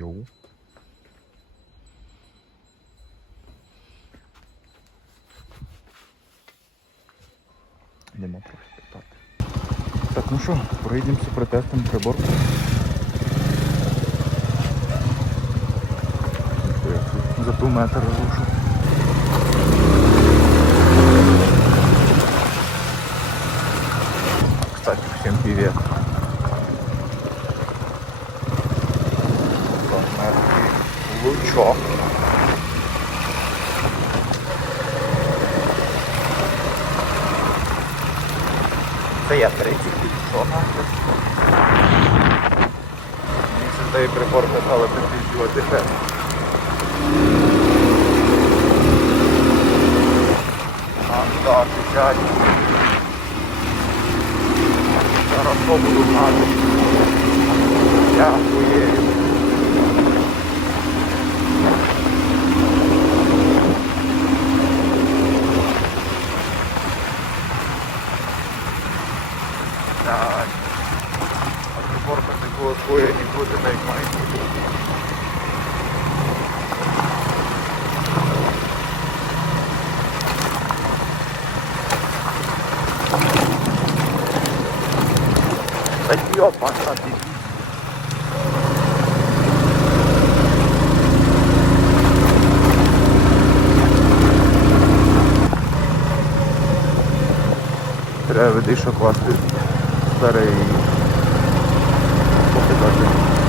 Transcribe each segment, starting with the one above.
Йоу. Нема про. Так, ну що, проїдемося, протестимо приборку. За ту метр розрушу. Кстати, всем привет. Лучок. Це я третій нахуй. Мені це здає прибор казали підвищувати фен. А, так, сядь. Зараз що буду гнати. Я хуєю. Так. А приборка такого своє нікуди не має бути. Та йопана ти. Треба видишок класти старий Thank you.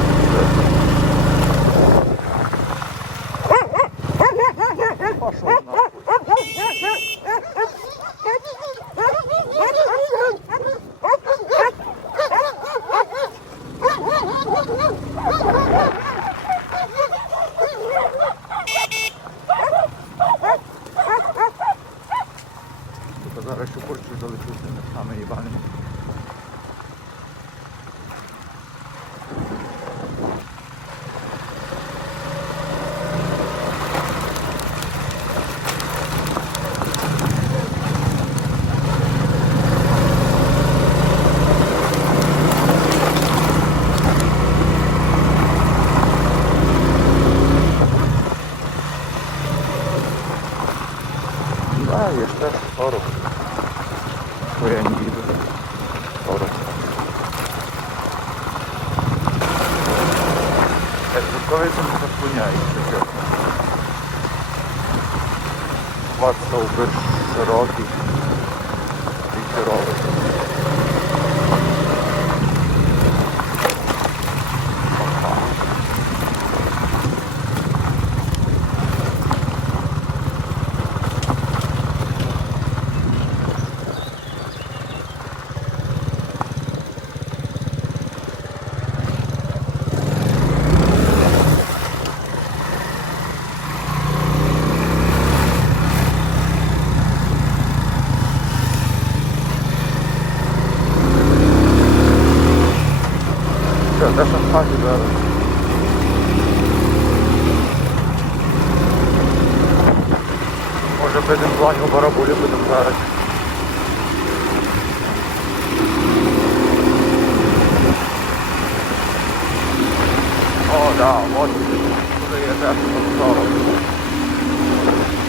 да, вот уже я так 40.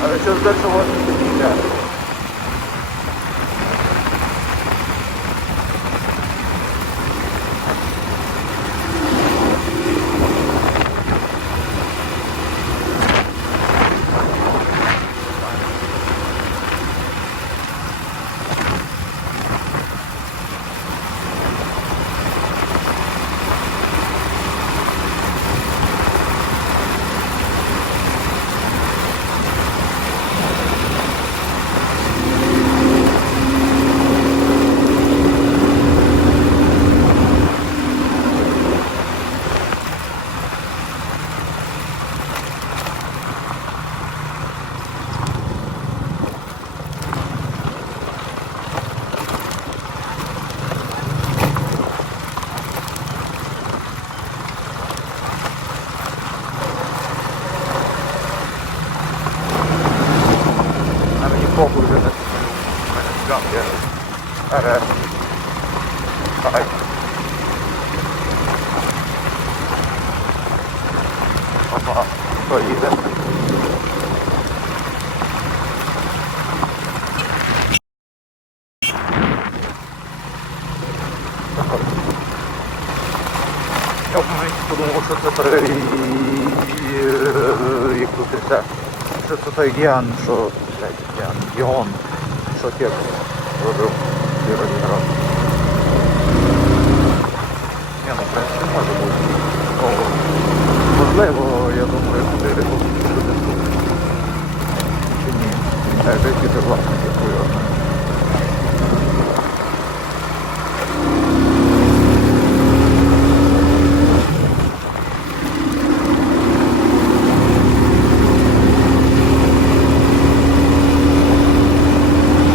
А еще дальше 80 50. Опа, хто їде? Подумав, що це при... як тут це... Що це той Діан, що... Діан, Діон, що текст робив. Діан, Діан. Можливо, я думаю, буде тут. Чи ні? Е, Деякі це власники хуйо.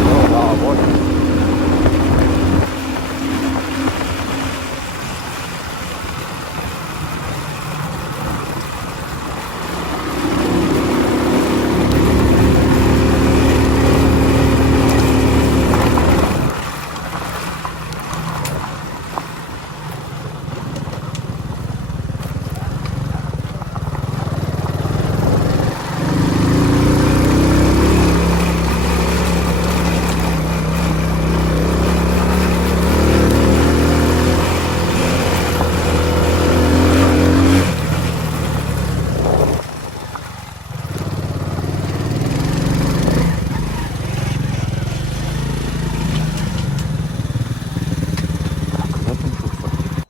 Ну, да, вот.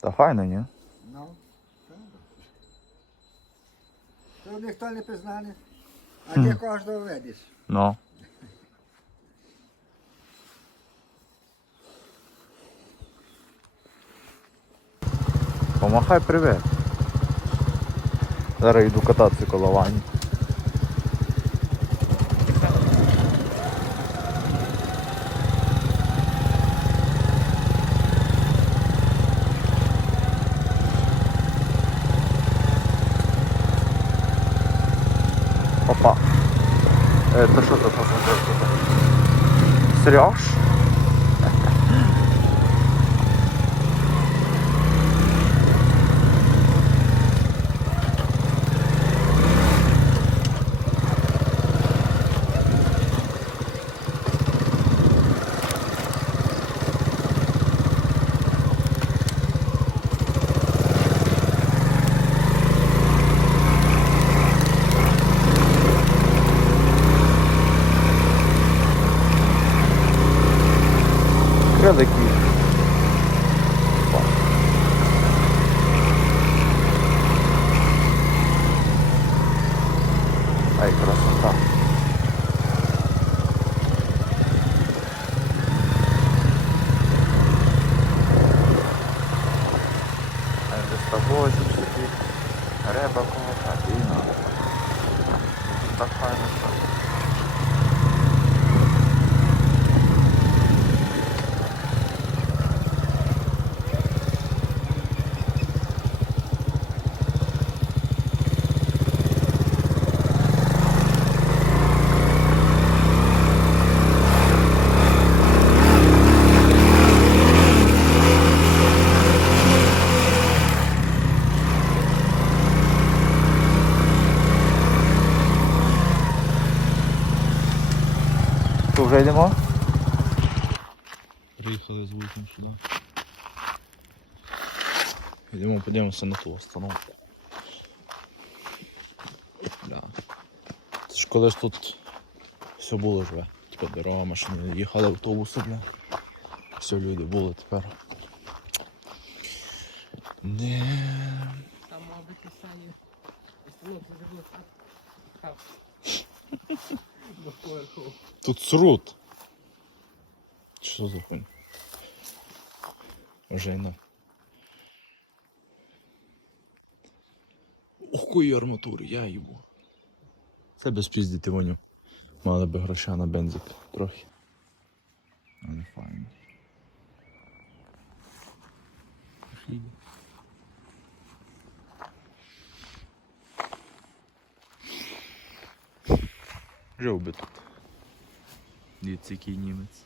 Та файно, ні? Ну, ніхто не признане. А ти кожного видиш. Ну. Помахай привет. Зараз йду кататися коло Вані. То? Приїхали з вуликом сюди. Йдемо подивимося на ту остановку. Да. Це ж колись тут все було живе. Типа дорога, машини їхали автобуси, бля. Все люди були тепер. Не. Там, мабуть, і самі Тут срут. Що за хуйня? Жена. Охуй арматури, я їбу. Це без піздіти воню. Мали би гроша на бензик трохи. Але файно. Жив би тут. Дивіться, який німець.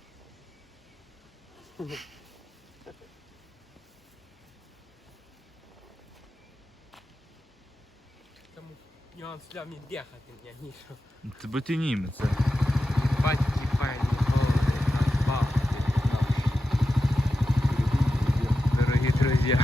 Тому Нюанс для мені дихати, не нічого. Тебе ти німець. Бать, які файні голови, баб. Дорогі друзі.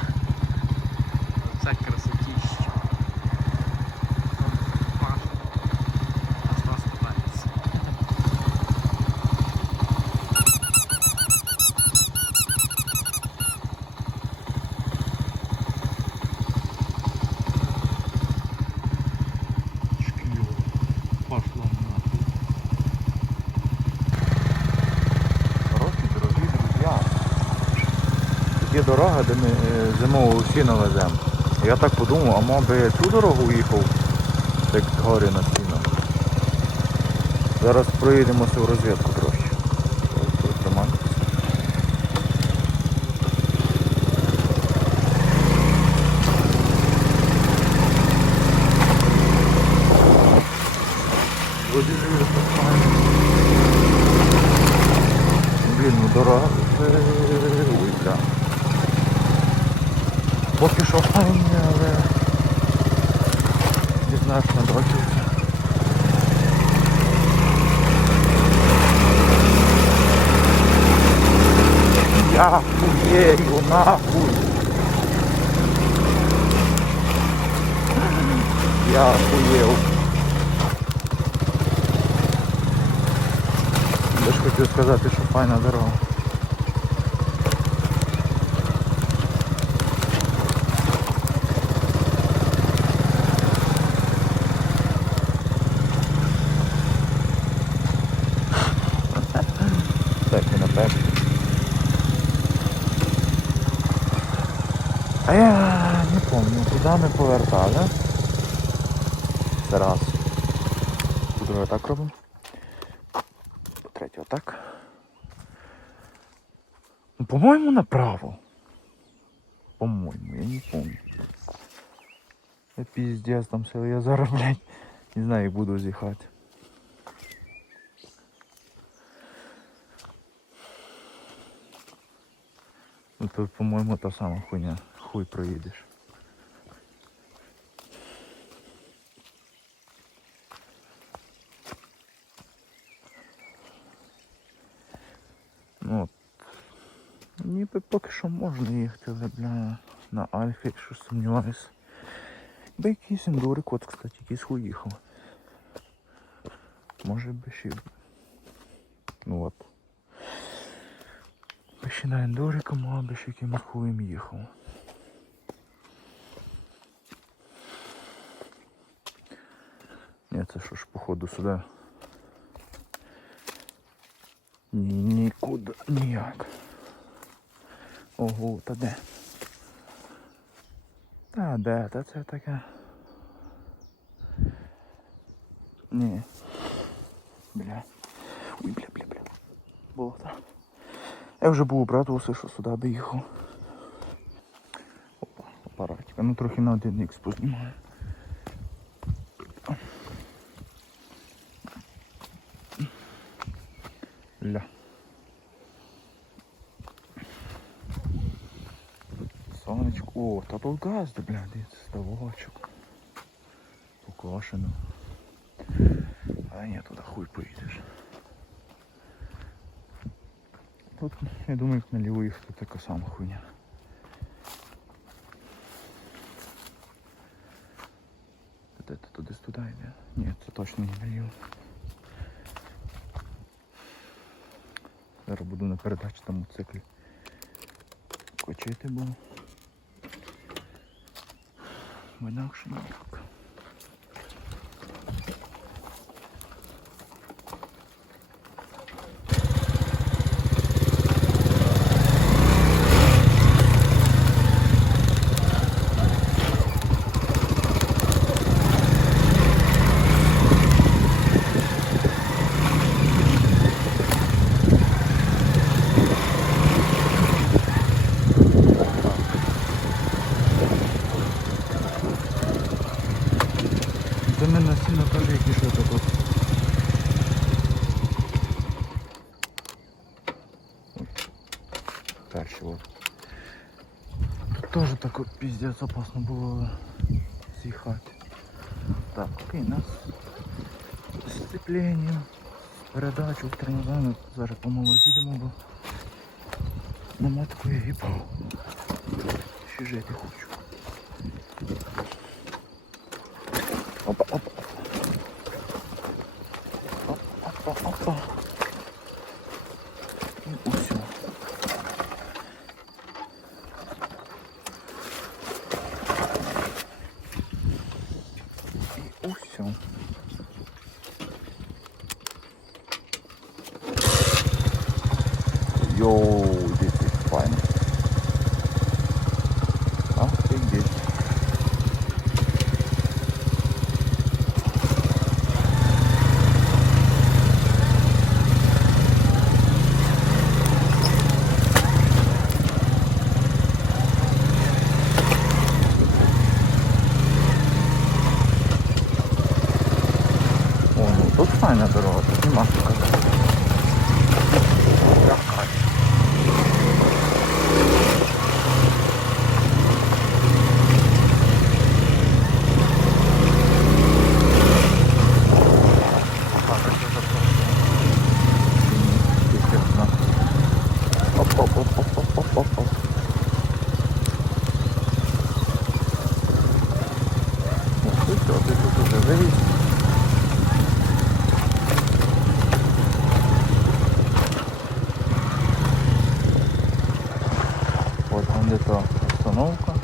Дорога, де ми е, зимову сіно веземо. Я так подумав, а мав би цю дорогу їхав, як горі на сіно. Зараз проїдемося в розвідку трохи. Блін, ну дорога. е, Ой, бля. Поки що файні, але на дорозі. Я хуєю нахуй. Я хуєв. Я ж хотів сказати, що файна дорога. Так, і напевно. А я не пам'ятаю, куди ми повертали. Раз. По-друге, так робимо. По-третє, отак. Ну, по-моєму, направо. По-моєму, я не помню. Я пиздец там все, я зараз, блядь, не знаю, як буду з'їхати. Ну по-моєму, та сама хуйня. Хуй проїдеш. Ну, от. ніби поки що можна їхати, але, бля, на Альфі, якщо сумніваюсь. Би якийсь ендурик, от, кстати, якийсь хуй їхав. Може би ще. Ну от. Би ще на ендурика, мав би ще якимось хуєм їхав. Ні, це що ж, походу сюди. Ні, нікуди, ніяк. Ого, та де? Та де, та це таке. Ні. Бля. Ой, бля, бля, бля. Було так. Я вже був обрадувався, що сюди би їхав. Опа, апаратик. А Ну трохи на один ікс познімаю. Ля. Сонечко. О, та тут газ, да, бля, дивіться, ставочок. Покошено. А ні, туди хуй поїдеш. Тут, я думаю, як наліво їхати така сама хуйня. Ти туди туди йде? Ні, це точно не наліво. Зараз буду на передачі там мотоциклі кочити, бо бо інакше ніяк. До Перші от. Тут теж так от піздець опасно було з'їхати. Так, окей, нас сцеплення, передачу в трамвай. Зараз помалу їдемо, бо нема такої гіпо. Ще жити хочу. Опа, опа. Опа, Тут файна дорога, тут нема що казати. Яка? остановка.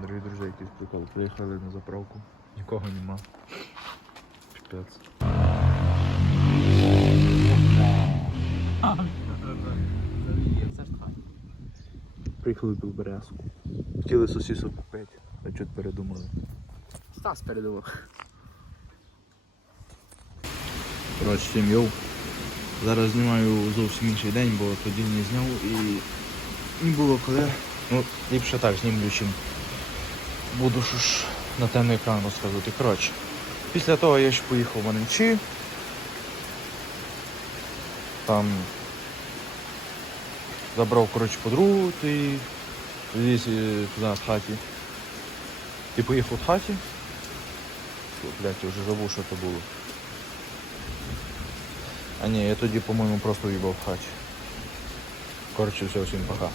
Дорогі друзі, якийсь прикол. Приїхали на заправку, нікого нема. Піпець. Приїхали в Білберезку. Хотіли сосісок купити, а чого передумали. Стас передумав. Коротше, всім йоу. Зараз знімаю зовсім інший день, бо тоді не зняв і не було коли. Ну, ліпше так знімлю, чим буду що ж на темний екран розказувати. Коротше, після того я ще поїхав в Манемчі. Там забрав коротше, подругу і віз е, туди в хаті. І поїхав в хаті. Фу, Блядь, я вже забув, що це було. А ні, я тоді, по-моєму, просто уїбав в хаті. Коротше, все, всім пока.